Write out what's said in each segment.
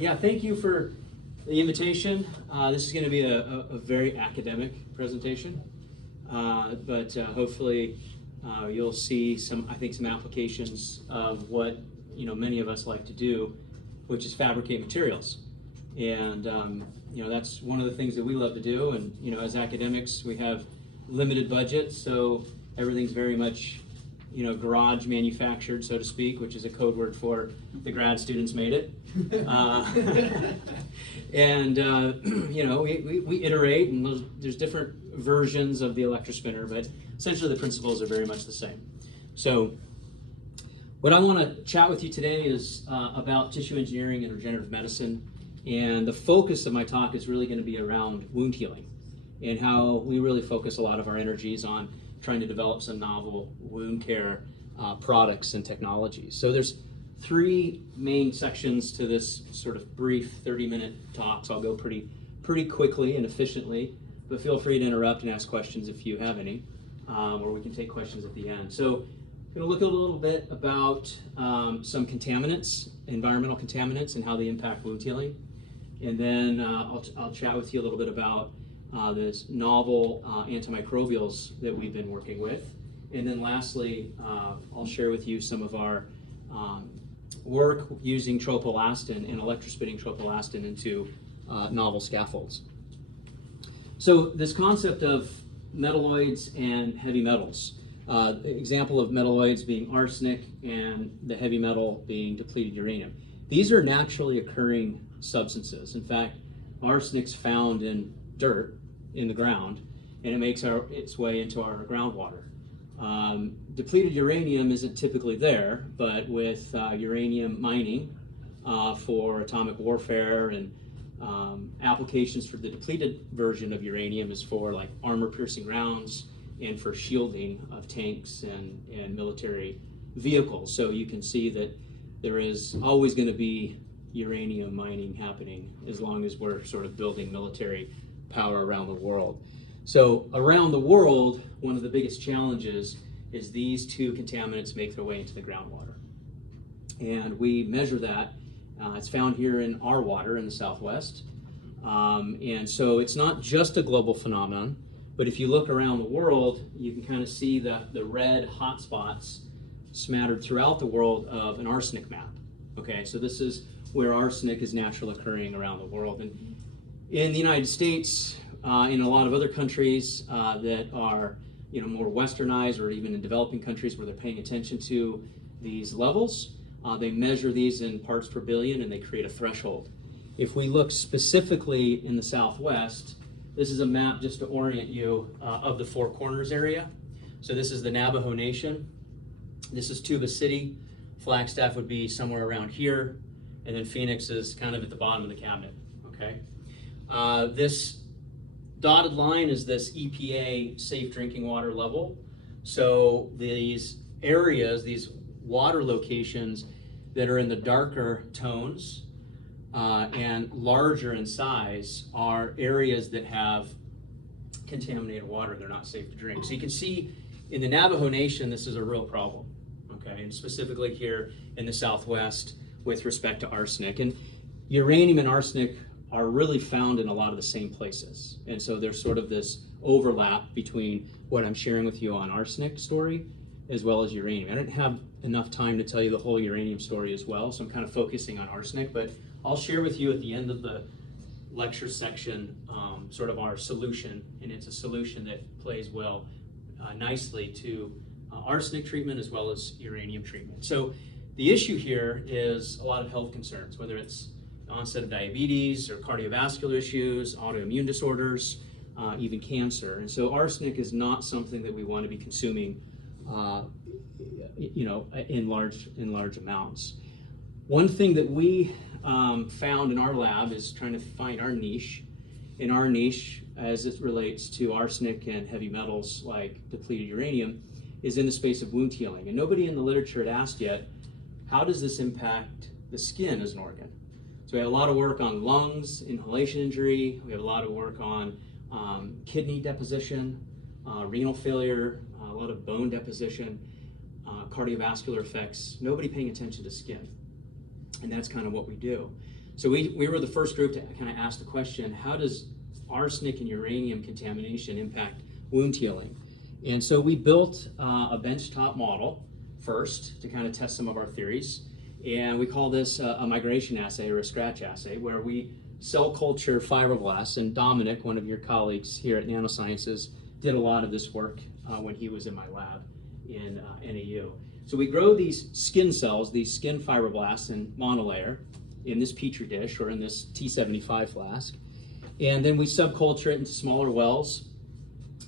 yeah, thank you for the invitation. This is going to be a very academic presentation, but hopefully you'll see some applications of what many of us like to do, which is fabricate materials. And that's one of the things that we love to do. And as academics, we have limited budgets, so everything's very much garage manufactured, so to speak, which is a code word for the grad students made it. We iterate, and there's different versions of the electrospinner, but essentially the principles are very much the same. So what I want to chat with you today is about tissue engineering and regenerative medicine, and the focus of my talk is really going to be around wound healing and how we really focus a lot of our energies on trying to develop some novel wound care products and technologies. So there's three main sections to this sort of brief 30-minute talk, so I'll go pretty quickly and efficiently, but feel free to interrupt and ask questions if you have any, or we can take questions at the end. So I'm going to look a little bit about some contaminants, environmental contaminants, and how they impact wound healing. And then I'll chat with you a little bit about this novel antimicrobials that we've been working with. And then lastly, I'll share with you some of our work using tropoelastin and electrospinning tropoelastin into novel scaffolds. So this concept of metalloids and heavy metals. Example of metalloids being arsenic and the heavy metal being depleted uranium. These are naturally occurring substances. In fact, arsenic's found in dirt in the ground, and it makes its way into our groundwater. Depleted uranium isn't typically there, but with uranium mining for atomic warfare and applications for the depleted version of uranium is for like armor-piercing rounds and for shielding of tanks and military vehicles. So you can see that there is always going to be uranium mining happening as long as we're sort of building military power around the world. So around the world, one of the biggest challenges is these two contaminants make their way into the groundwater. And we measure that. It's found here in our water in the Southwest. And so it's not just a global phenomenon, but if you look around the world, you can kind of see the red hot spots smattered throughout the world of an arsenic map. Okay, so this is where arsenic is naturally occurring around the world. And in the United States, in a lot of other countries that are more westernized, or even in developing countries where they're paying attention to these levels, they measure these in parts per billion and they create a threshold. If we look specifically in the Southwest, this is a map just to orient you of the Four Corners area. So this is the Navajo Nation. This is Tuba City. Flagstaff would be somewhere around here, and then Phoenix is kind of at the bottom of the cabinet, okay? This dotted line is this EPA safe drinking water level. So these areas, these water locations that are in the darker tones and larger in size are areas that have contaminated water. They're not safe to drink. So you can see in the Navajo Nation, this is a real problem, okay? And specifically here in the Southwest with respect to arsenic. And uranium and arsenic are really found in a lot of the same places. And so there's sort of this overlap between what I'm sharing with you on arsenic story as well as uranium. I didn't have enough time to tell you the whole uranium story as well, so I'm kind of focusing on arsenic, but I'll share with you at the end of the lecture section sort of our solution, and it's a solution that plays well nicely to arsenic treatment as well as uranium treatment. So the issue here is a lot of health concerns, whether it's onset of diabetes or cardiovascular issues, autoimmune disorders, even cancer. And so arsenic is not something that we want to be consuming in large amounts. One thing that we found in our lab is trying to find our niche. In our niche, as it relates to arsenic and heavy metals like depleted uranium, is in the space of wound healing. And nobody in the literature had asked yet, how does this impact the skin as an organ? So we have a lot of work on lungs, inhalation injury. We have a lot of work on kidney deposition, renal failure, a lot of bone deposition, cardiovascular effects. Nobody paying attention to skin. And that's kind of what we do. So we were the first group to kind of ask the question, how does arsenic and uranium contamination impact wound healing? And so we built a benchtop model first to kind of test some of our theories. And we call this a migration assay or a scratch assay, where we cell culture fibroblasts. And Dominic, one of your colleagues here at Nanosciences, did a lot of this work when he was in my lab in NAU. So we grow these skin cells, these skin fibroblasts in monolayer in this petri dish or in this T75 flask. And then we subculture it into smaller wells.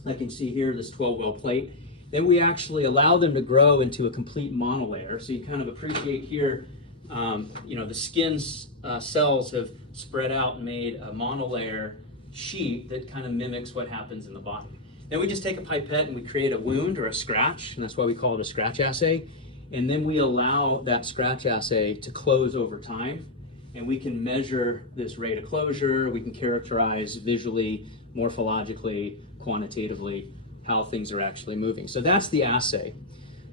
I can see here this 12-well plate. Then we actually allow them to grow into a complete monolayer. So you kind of appreciate here, the skin cells have spread out and made a monolayer sheet that kind of mimics what happens in the body. Then we just take a pipette and we create a wound or a scratch, and that's why we call it a scratch assay. And then we allow that scratch assay to close over time. And we can measure this rate of closure. We can characterize visually, morphologically, quantitatively how things are actually moving. So that's the assay.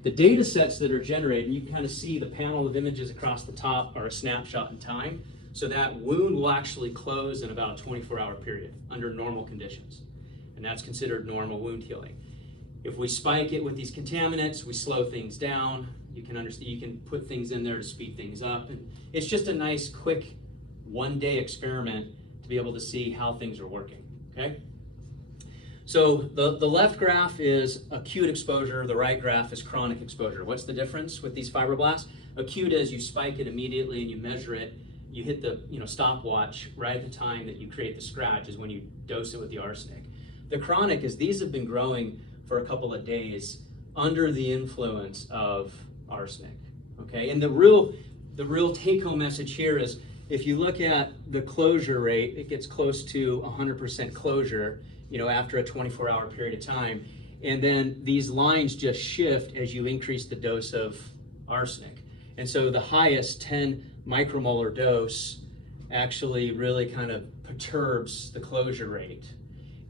The data sets that are generated, you can kind of see the panel of images across the top are a snapshot in time. So that wound will actually close in about a 24-hour period under normal conditions. And that's considered normal wound healing. If we spike it with these contaminants, we slow things down. You can put things in there to speed things up. And it's just a nice, quick, one-day experiment to be able to see how things are working, okay? So the left graph is acute exposure, the right graph is chronic exposure. What's the difference with these fibroblasts? Acute is you spike it immediately and you measure it. You hit the stopwatch right at the time that you create the scratch is when you dose it with the arsenic. The chronic is these have been growing for a couple of days under the influence of arsenic, okay? And the real take-home message here is if you look at the closure rate, it gets close to 100% closure, after a 24-hour period of time. And then these lines just shift as you increase the dose of arsenic. And so the highest 10 micromolar dose actually really kind of perturbs the closure rate.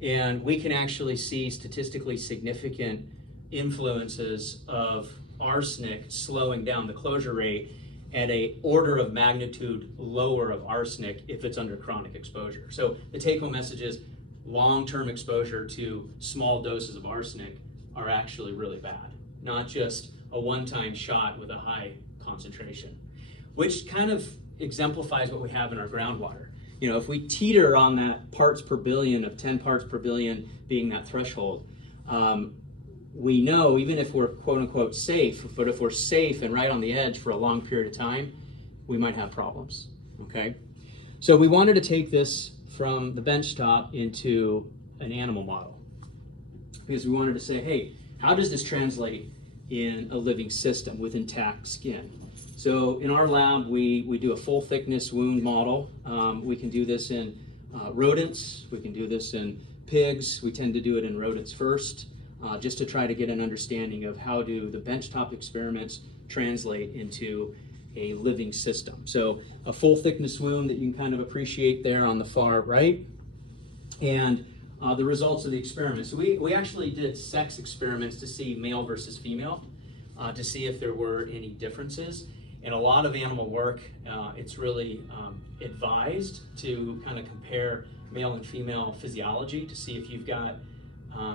And we can actually see statistically significant influences of arsenic slowing down the closure rate at an order of magnitude lower of arsenic if it's under chronic exposure. So the take-home message is long-term exposure to small doses of arsenic are actually really bad, not just a one-time shot with a high concentration, which kind of exemplifies what we have in our groundwater. If we teeter on that parts per billion of 10 parts per billion being that threshold, we know even if we're quote-unquote safe, but if we're safe and right on the edge for a long period of time, we might have problems, okay? So we wanted to take this from the benchtop into an animal model because we wanted to say, hey, how does this translate in a living system with intact skin? So in our lab, we do a full thickness wound model. We can do this in rodents. We can do this in pigs. We tend to do it in rodents first, just to try to get an understanding of how do the benchtop experiments translate into a living system. So a full thickness wound that you can kind of appreciate there on the far right, and the results of the experiment. So we actually did sex experiments to see male versus female, to see if there were any differences. In a lot of animal work, it's really advised to kind of compare male and female physiology to see if you've got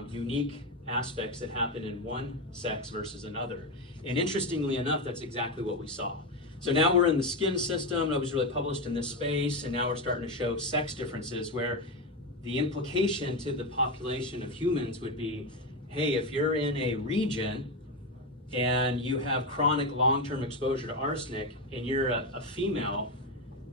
unique aspects that happen in one sex versus another. And interestingly enough, that's exactly what we saw. So now we're in the skin system, nobody's really published in this space, and now we're starting to show sex differences where the implication to the population of humans would be, hey, if you're in a region and you have chronic long-term exposure to arsenic and you're a female,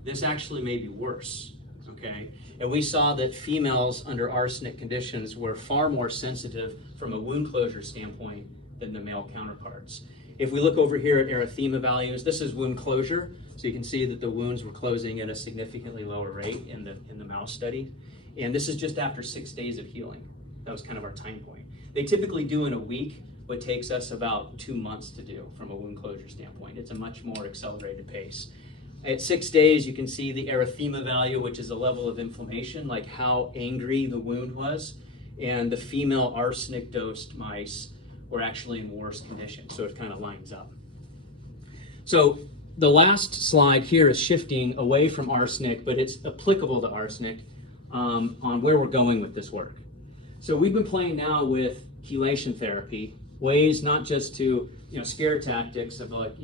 this actually may be worse, okay? And we saw that females under arsenic conditions were far more sensitive from a wound closure standpoint than the male counterparts. If we look over here at erythema values, this is wound closure. So you can see that the wounds were closing at a significantly lower rate in the mouse study. And this is just after 6 days of healing. That was kind of our time point. They typically do in a week what takes us about 2 months to do from a wound closure standpoint. It's a much more accelerated pace. At 6 days, you can see the erythema value, which is a level of inflammation, like how angry the wound was. And the female arsenic dosed mice were actually in worse condition. So it kind of lines up. So the last slide here is shifting away from arsenic, but it's applicable to arsenic on where we're going with this work. So we've been playing now with chelation therapy, ways not just to, scare tactics of like,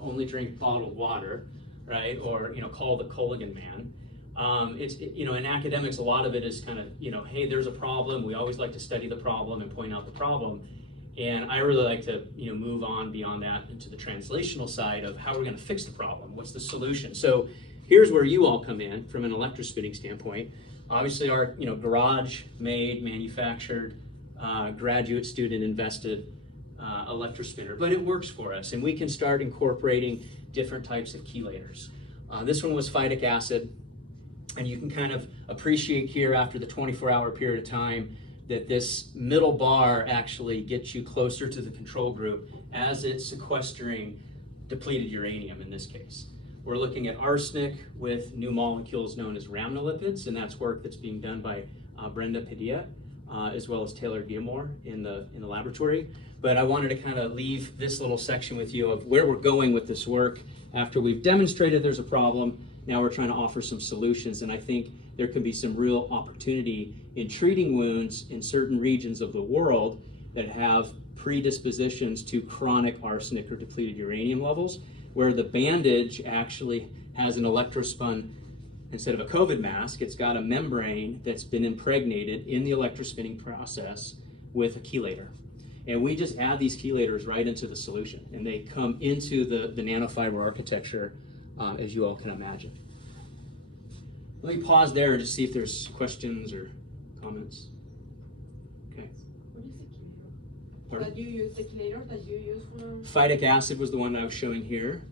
only drink bottled water, right? Or, call the Culligan man. In academics, a lot of it is kind of, hey, there's a problem. We always like to study the problem and point out the problem. And I really like to, move on beyond that into the translational side of how we're going to fix the problem. What's the solution? So here's where you all come in from an electrospinning standpoint. Obviously, our, garage-made, manufactured, graduate student invested electrospinner, but it works for us, and we can start incorporating different types of chelators. This one was phytic acid, and you can kind of appreciate here after the 24-hour period of time that this middle bar actually gets you closer to the control group as it's sequestering depleted uranium in this case. We're looking at arsenic with new molecules known as rhamnolipids, and that's work that's being done by Brenda Padilla, as well as Taylor Gilmore in the laboratory. But I wanted to kind of leave this little section with you of where we're going with this work. After we've demonstrated there's a problem, now we're trying to offer some solutions, and I think there can be some real opportunity in treating wounds in certain regions of the world that have predispositions to chronic arsenic or depleted uranium levels, where the bandage actually has an electrospun. Instead of a COVID mask, it's got a membrane that's been impregnated in the electrospinning process with a chelator. And we just add these chelators right into the solution, and they come into the nanofiber architecture, as you all can imagine. Let me pause there and just see if there's questions or comments. Okay. What is the chelator? Pardon? That you use, the chelator that you use for? Phytic acid was the one I was showing here.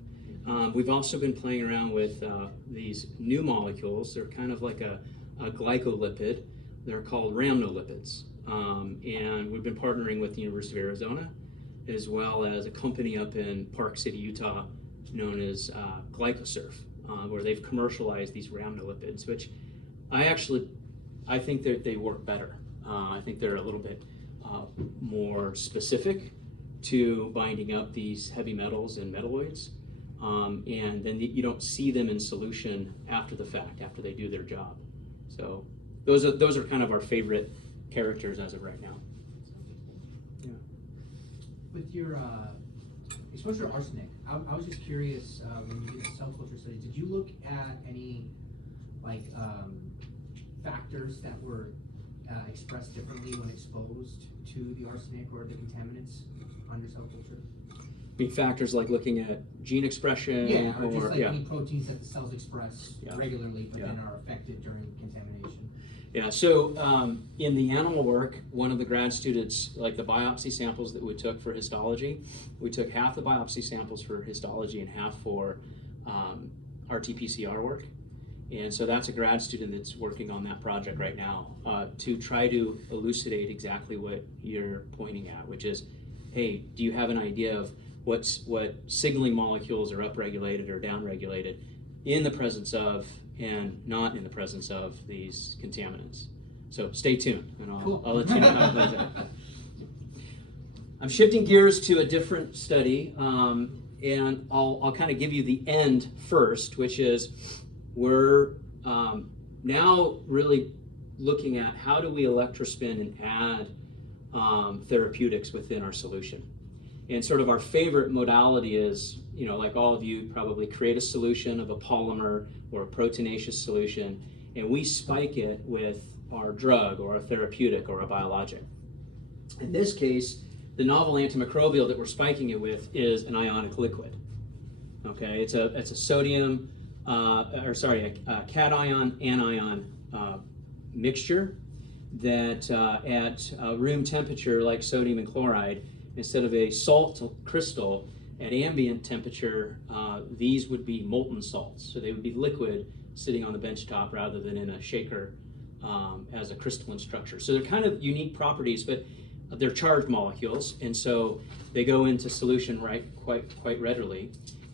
We've also been playing around with these new molecules. They're kind of like a glycolipid. They're called rhamnolipids. And we've been partnering with the University of Arizona, as well as a company up in Park City, Utah, known as Glycosurf, where they've commercialized these rhamnolipids, which I think that they work better. I think they're a little bit more specific to binding up these heavy metals and metalloids. And then you don't see them in solution after the fact, after they do their job. So those are kind of our favorite characters as of right now. Yeah. With your exposure to arsenic, I was just curious, when you did the cell culture study, did you look at any factors that were expressed differently when exposed to the arsenic or the contaminants on your cell culture? Big factors like looking at gene expression, or just like any proteins that the cells express regularly but then are affected during contamination. Yeah, so in the animal work, one of the grad students, like the biopsy samples that we took for histology, we took half the biopsy samples for histology and half for RT-PCR work. And so that's a grad student that's working on that project right now to try to elucidate exactly what you're pointing at, which is, hey, do you have an idea of what signaling molecules are upregulated or downregulated in the presence of and not in the presence of these contaminants? So stay tuned, and I'll let you know how it plays out. I'm shifting gears to a different study, and I'll kind of give you the end first, which is we're now really looking at how do we electrospin and add therapeutics within our solution. And sort of our favorite modality is, like all of you probably create a solution of a polymer or a proteinaceous solution, and we spike it with our drug or a therapeutic or a biologic. In this case, the novel antimicrobial that we're spiking it with is an ionic liquid. Okay, it's a sodium, a cation anion mixture that at room temperature, like sodium and chloride, instead of a salt crystal, at ambient temperature, these would be molten salts. So they would be liquid sitting on the bench top rather than in a shaker as a crystalline structure. So they're kind of unique properties, but they're charged molecules, and so they go into solution quite readily.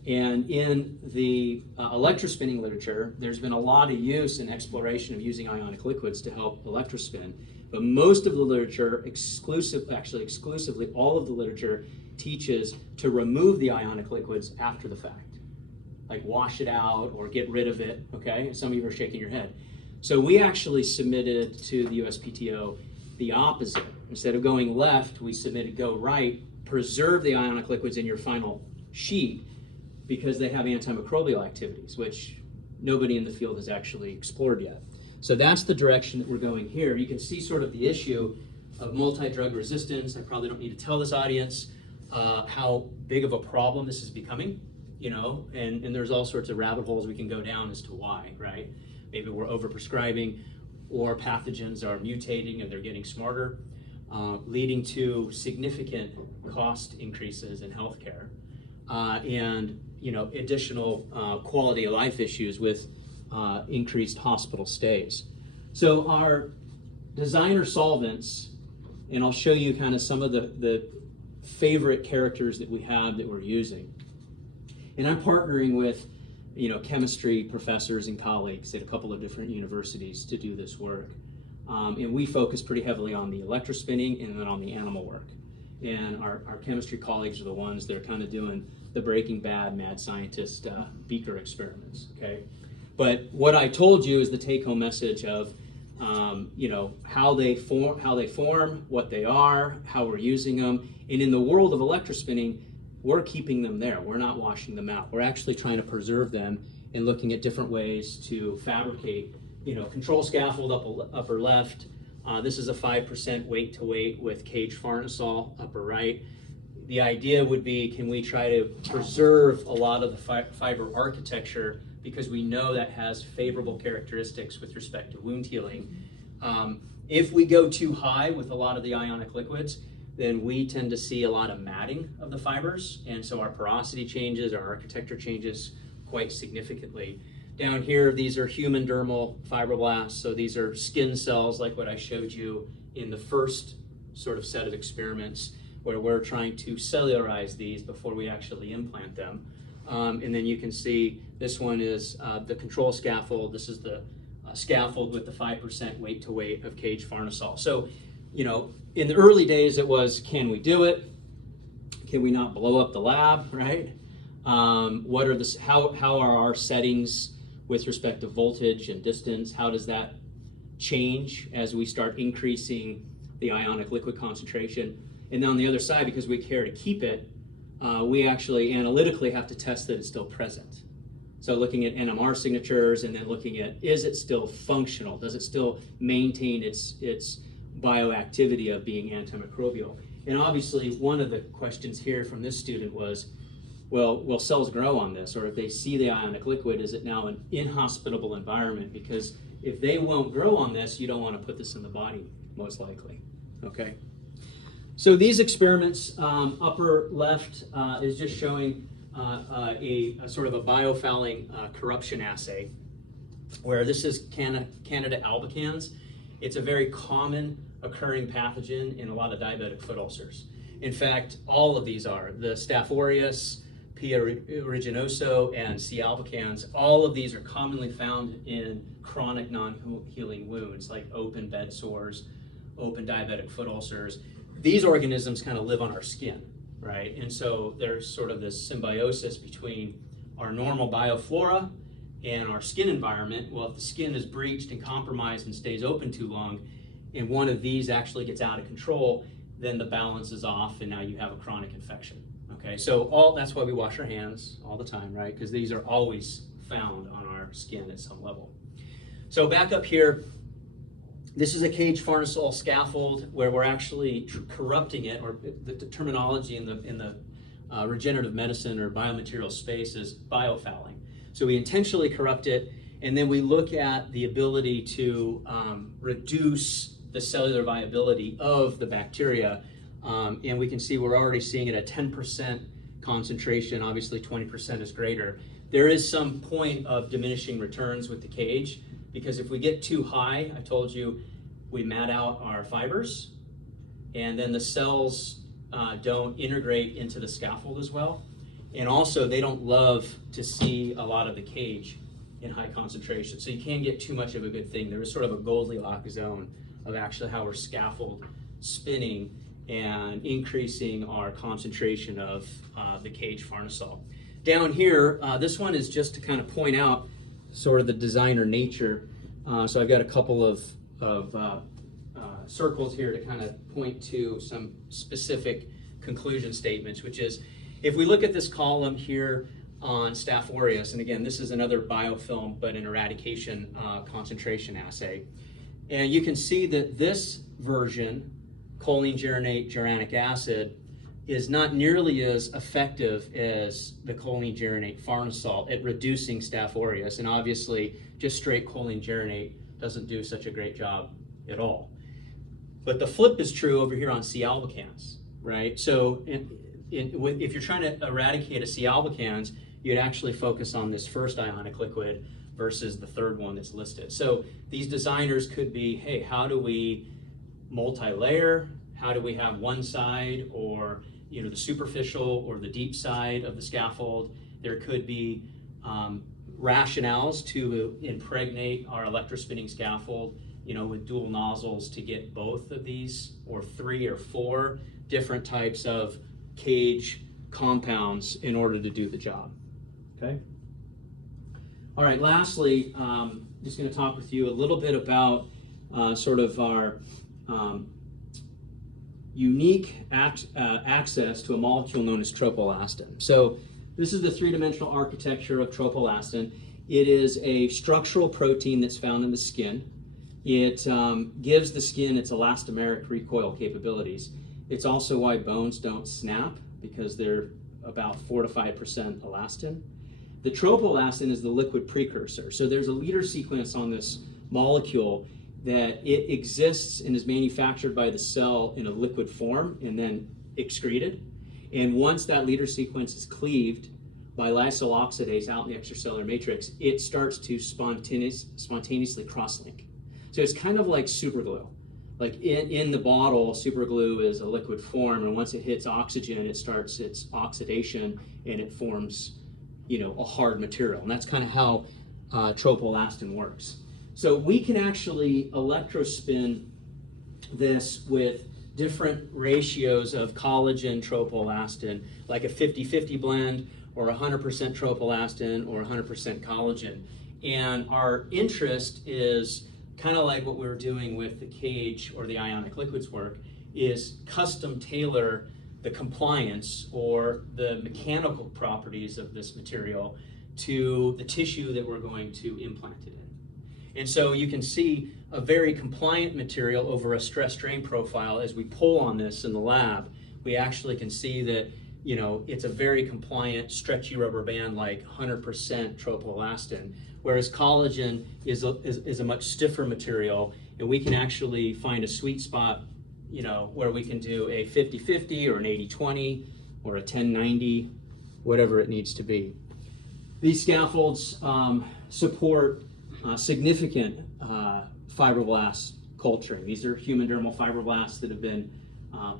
And in the electrospinning literature, there's been a lot of use and exploration of using ionic liquids to help electrospin. But most of the literature, exclusively all of the literature, teaches to remove the ionic liquids after the fact. like wash it out or get rid of it, okay? Some of you are shaking your head. So we actually submitted to the USPTO the opposite. Instead of going left, we submitted go right, preserve the ionic liquids in your final sheet because they have antimicrobial activities, which nobody in the field has actually explored yet. So that's the direction that we're going here. You can see sort of the issue of multi-drug resistance. I probably don't need to tell this audience how big of a problem this is becoming, you know, and there's all sorts of rabbit holes we can go down as to why, right? Maybe we're overprescribing, or pathogens are mutating and they're getting smarter, leading to significant cost increases in healthcare, and you know, additional quality of life issues with increased hospital stays. So our designer solvents, and I'll show you kind of some of the favorite characters that we have that we're using. And I'm partnering with, you know, chemistry professors and colleagues at a couple of different universities to do this work. And we focus pretty heavily on the electrospinning and then on the animal work. And our chemistry colleagues are the ones that are kind of doing the Breaking Bad mad scientist beaker experiments, okay? But what I told you is the take-home message of, you know, how they form, what they are, how we're using them. And in the world of electrospinning, we're keeping them there. We're not washing them out. We're actually trying to preserve them and looking at different ways to fabricate, you know, control scaffold upper left. This is a 5% weight to weight with cage farnesol upper right. The idea would be, can we try to preserve a lot of the fiber architecture because we know that has favorable characteristics with respect to wound healing. If we go too high with a lot of the ionic liquids, then we tend to see a lot of matting of the fibers, and so our porosity changes, our architecture changes quite significantly. Down here, these are human dermal fibroblasts, so these are skin cells like what I showed you in the first sort of set of experiments where we're trying to cellularize these before we actually implant them. And then you can see this one is the control scaffold. This is the scaffold with the 5% weight to weight of cage farnesol. So, you know, in the early days it was, can we do it? Can we not blow up the lab, right? What are the, how are our settings with respect to voltage and distance? How does that change as we start increasing the ionic liquid concentration? And then on the other side, because we care to keep it, we actually analytically have to test that it's still present. So looking at NMR signatures and then looking at, is it still functional? Does it still maintain its bioactivity of being antimicrobial? And obviously one of the questions here from this student was, well, will cells grow on this? Or if they see the ionic liquid, is it now an inhospitable environment? Because if they won't grow on this, you don't want to put this in the body, most likely, okay? So these experiments, upper left is just showing a sort of a biofouling corruption assay, where this is Candida albicans. It's a very common occurring pathogen in a lot of diabetic foot ulcers. In fact, all of these are, the Staph aureus, P. aeruginoso, and C. albicans, all of these are commonly found in chronic non-healing wounds, like open bed sores, open diabetic foot ulcers. These organisms kind of live on our skin, right? And so there's sort of this symbiosis between our normal bioflora and our skin environment. Well, if the skin is breached and compromised and stays open too long, and one of these actually gets out of control, then the balance is off and now you have a chronic infection, okay? So that's why we wash our hands all the time, right? Because these are always found on our skin at some level. So back up here, this is a cage farnesol scaffold where we're actually corrupting it, or the terminology in the regenerative medicine or biomaterial space is biofouling. So we intentionally corrupt it, and then we look at the ability to reduce the cellular viability of the bacteria, and we can see we're already seeing it at 10% concentration. Obviously 20% is greater. There is some point of diminishing returns with the cage, because if we get too high, I told you, we mat out our fibers, and then the cells don't integrate into the scaffold as well. And also, they don't love to see a lot of the cage in high concentration. So you can't get too much of a good thing. There is sort of a Goldilocks zone of actually how we're scaffold spinning and increasing our concentration of the cage farnesol. down here, this one is just to kind of point out sort of the designer nature. So I've got a couple of circles here to kind of point to some specific conclusion statements, which is, if we look at this column here on Staph aureus, and again, this is another biofilm, but an eradication concentration assay, and you can see that this version, choline germinate geranic acid, is not nearly as effective as the choline germinate farnesol at reducing Staph aureus, and obviously just straight choline germinate doesn't do such a great job at all. But the flip is true over here on C. albicans, right? So if you're trying to eradicate a C. albicans, you'd actually focus on this first ionic liquid versus the third one that's listed. So these designers could be, hey, how do we multi-layer? How do we have one side, or the superficial or the deep side of the scaffold? There could be rationales to impregnate our electrospinning scaffold, with dual nozzles to get both of these, or 3 or 4 different types of cage compounds in order to do the job. Okay. All right. Lastly, just going to talk with you a little bit about sort of our unique access to a molecule known as tropoelastin. So this is the 3-dimensional architecture of tropoelastin. It is a structural protein that's found in the skin. It gives the skin its elastomeric recoil capabilities. It's also why bones don't snap, because they're about 4 to 5% elastin. The tropoelastin is the liquid precursor. So there's a leader sequence on this molecule that it exists and is manufactured by the cell in a liquid form and then excreted. And once that leader sequence is cleaved by lysyl oxidase out in the extracellular matrix, it starts to spontaneously cross-link. So it's kind of like superglue. Like in the bottle, superglue is a liquid form, and once it hits oxygen, it starts its oxidation and it forms, a hard material. And that's kind of how tropoelastin works. So we can actually electrospin this with different ratios of collagen tropoelastin, like a 50-50 blend, or 100% tropoelastin, or 100% collagen. And our interest is kind of like what we were doing with the cage or the ionic liquids work, is custom tailor the compliance or the mechanical properties of this material to the tissue that we're going to implant it in. And so you can see a very compliant material over a stress strain profile. As we pull on this in the lab, we actually can see that it's a very compliant stretchy rubber band, like 100% tropoelastin, whereas collagen is a much stiffer material, and we can actually find a sweet spot, where we can do a 50-50 or an 80-20 or a 10-90, whatever it needs to be. These scaffolds support significant fibroblast culturing. These are human dermal fibroblasts that have been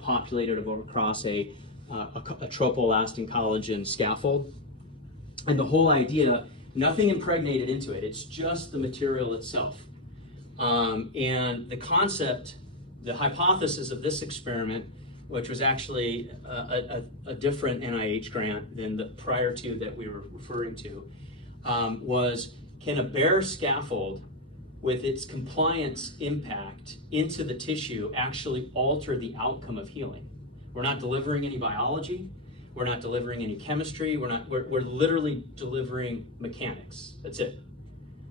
populated across a tropoelastin collagen scaffold. And the whole idea, nothing impregnated into it, it's just the material itself. And the concept, the hypothesis of this experiment, which was actually a different NIH grant than the prior to that we were referring to, was, can a bare scaffold with its compliance impact into the tissue actually alter the outcome of healing? We're not delivering any biology, we're not delivering any chemistry, we're literally delivering mechanics. That's it.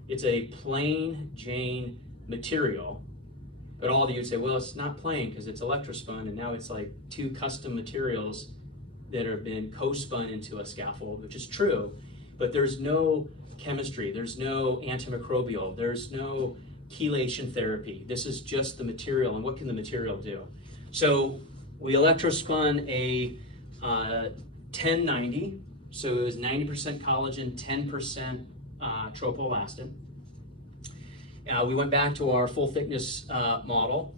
It's a plain Jane material. But all of you would say, well, it's not plain because it's electrospun, and now it's like 2 custom materials that have been co-spun into a scaffold, which is true, but there's no chemistry, there's no antimicrobial, there's no chelation therapy. This is just the material, and what can the material do? So we electrospun a 1090, so it was 90% collagen, 10% tropoelastin. We went back to our full thickness model,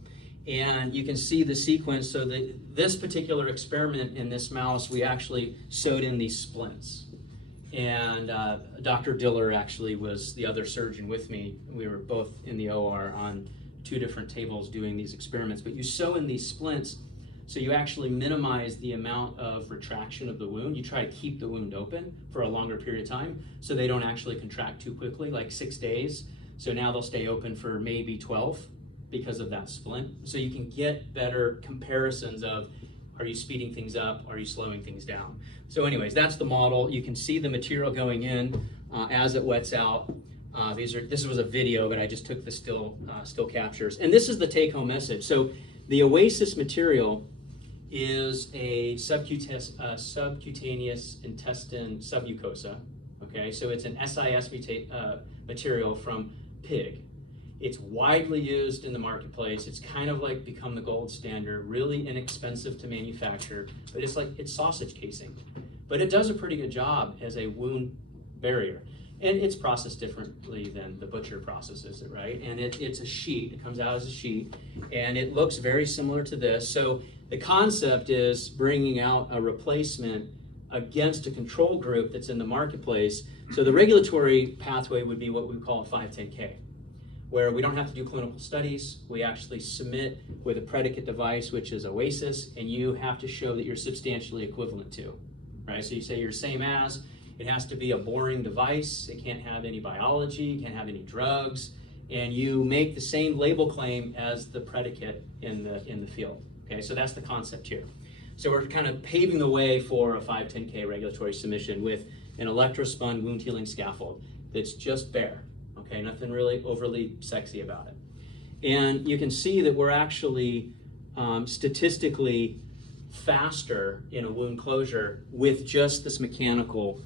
and you can see the sequence. So this particular experiment in this mouse, we actually sewed in these splints. And Dr. Diller actually was the other surgeon with me. We were both in the OR on 2 different tables doing these experiments. But you sew in these splints So you actually minimize the amount of retraction of the wound. You try to keep the wound open for a longer period of time so they don't actually contract too quickly, like 6 days. So now they'll stay open for maybe 12 because of that splint. So you can get better comparisons of, are you speeding things up? Are you slowing things down? So anyways, that's the model. You can see the material going in as it wets out. This was a video, but I just took the still captures. And this is the take-home message. So the Oasis material is a subcutaneous intestine submucosa. Okay, so it's an SIS material from pig. It's widely used in the marketplace. It's kind of like become the gold standard, really inexpensive to manufacture, but it's sausage casing. But it does a pretty good job as a wound barrier. And it's processed differently than the butcher processes it, right? And it's a sheet, it comes out as a sheet, and it looks very similar to this. So the concept is bringing out a replacement against a control group that's in the marketplace. So the regulatory pathway would be what we call a 510K, where we don't have to do clinical studies. We actually submit with a predicate device, which is Oasis, and you have to show that you're substantially equivalent to, right? So you say you're same as. It has to be a boring device. It can't have any biology, can't have any drugs, and you make the same label claim as the predicate in the field. Okay, so that's the concept here. So we're kind of paving the way for a 510K regulatory submission with an electrospun wound healing scaffold that's just bare. Okay, nothing really overly sexy about it. And you can see that we're actually statistically faster in a wound closure with just this mechanical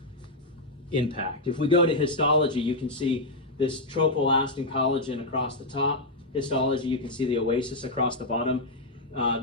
impact. If we go to histology, you can see this tropoelastin collagen across the top. Histology, you can see the Oasis across the bottom.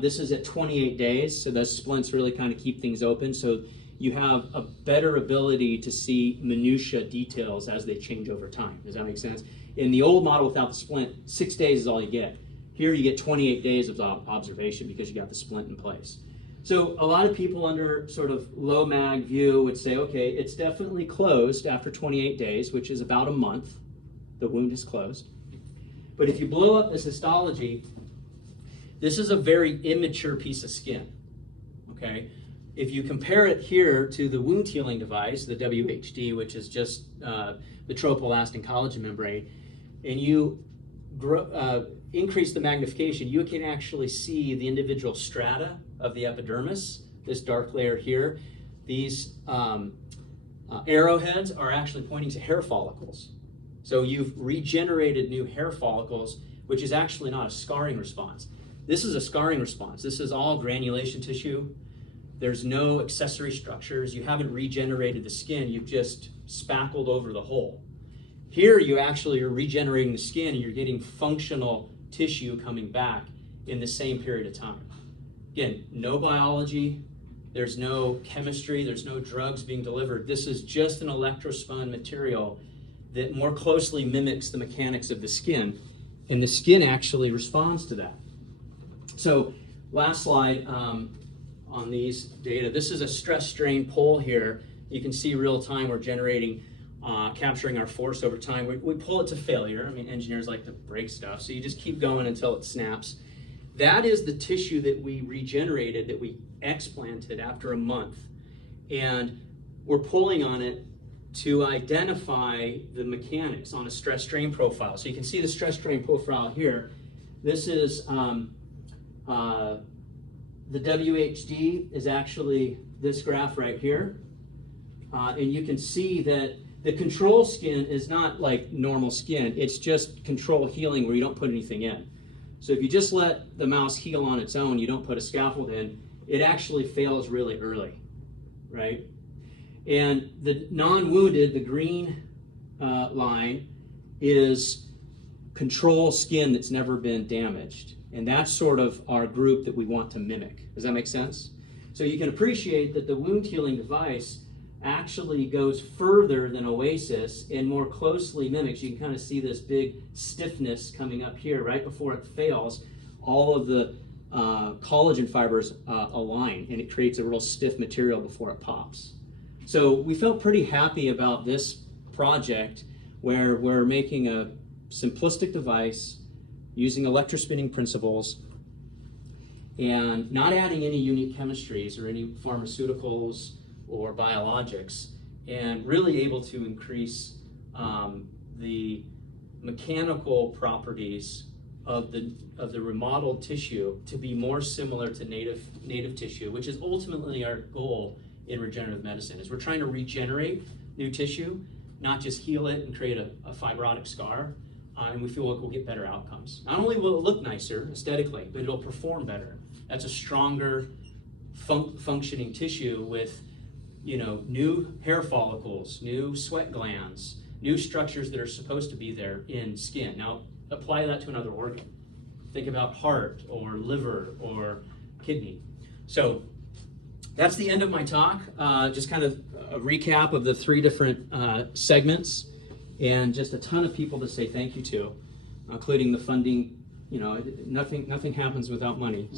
This is at 28 days, so those splints really kind of keep things open. So you have a better ability to see minutia details as they change over time. Does that make sense? In the old model without the splint, 6 days is all you get. Here you get 28 days of observation because you got the splint in place. So a lot of people under sort of low mag view would say, okay, it's definitely closed after 28 days, which is about a month. The wound is closed. But if you blow up this histology, this is a very immature piece of skin, okay? If you compare it here to the wound healing device, the Ph.D, which is just the tropoelastin collagen membrane, and you increase the magnification, you can actually see the individual strata of the epidermis, this dark layer here. These arrowheads are actually pointing to hair follicles. So you've regenerated new hair follicles, which is actually not a scarring response. This is a scarring response. This is all granulation tissue. There's no accessory structures. You haven't regenerated the skin. You've just spackled over the hole. Here, you actually are regenerating the skin and you're getting functional tissue coming back in the same period of time. Again, no biology, there's no chemistry, there's no drugs being delivered. This is just an electrospun material that more closely mimics the mechanics of the skin, and the skin actually responds to that. So, last slide on these data. This is a stress strain pull here. You can see real time we're generating, capturing our force over time. We pull it to failure. I mean, engineers like to break stuff, so you just keep going until it snaps. That is the tissue that we regenerated, that we explanted after a month. And we're pulling on it to identify the mechanics on a stress strain profile. So you can see the stress strain profile here. This is the WHD is actually this graph right here. And you can see that the control skin is not like normal skin. It's just control healing where you don't put anything in. So if you just let the mouse heal on its own, you don't put a scaffold in, it actually fails really early, right? And the non-wounded, the green line, is control skin that's never been damaged. And that's sort of our group that we want to mimic. Does that make sense? So you can appreciate that the wound healing device actually goes further than Oasis and more closely mimics. You can kind of see this big stiffness coming up here right before it fails. All of the collagen fibers align, and it creates a real stiff material before it pops. So we felt pretty happy about this project where we're making a simplistic device using electrospinning principles, and not adding any unique chemistries or any pharmaceuticals or biologics, and really able to increase the mechanical properties of the remodeled tissue to be more similar to native tissue, which is ultimately our goal in regenerative medicine. Is we're trying to regenerate new tissue, not just heal it and create a fibrotic scar. And we feel like we'll get better outcomes. Not only will it look nicer aesthetically, but it'll perform better. That's a stronger functioning tissue with, new hair follicles, new sweat glands, new structures that are supposed to be there in skin. Now, apply that to another organ. Think about heart or liver or kidney. So that's the end of my talk. Just kind of a recap of the 3 different segments, and just a ton of people to say thank you to, including the funding. Nothing happens without money.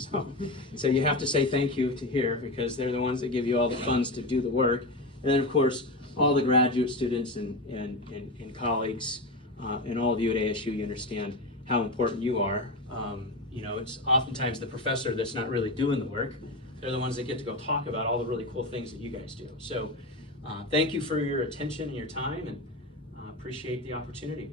So you have to say thank you to here, because they're the ones that give you all the funds to do the work. And then, of course, all the graduate students and colleagues, and all of you at ASU, you understand how important you are. It's oftentimes the professor that's not really doing the work. They're the ones that get to go talk about all the really cool things that you guys do. So thank you for your attention and your time, and appreciate the opportunity.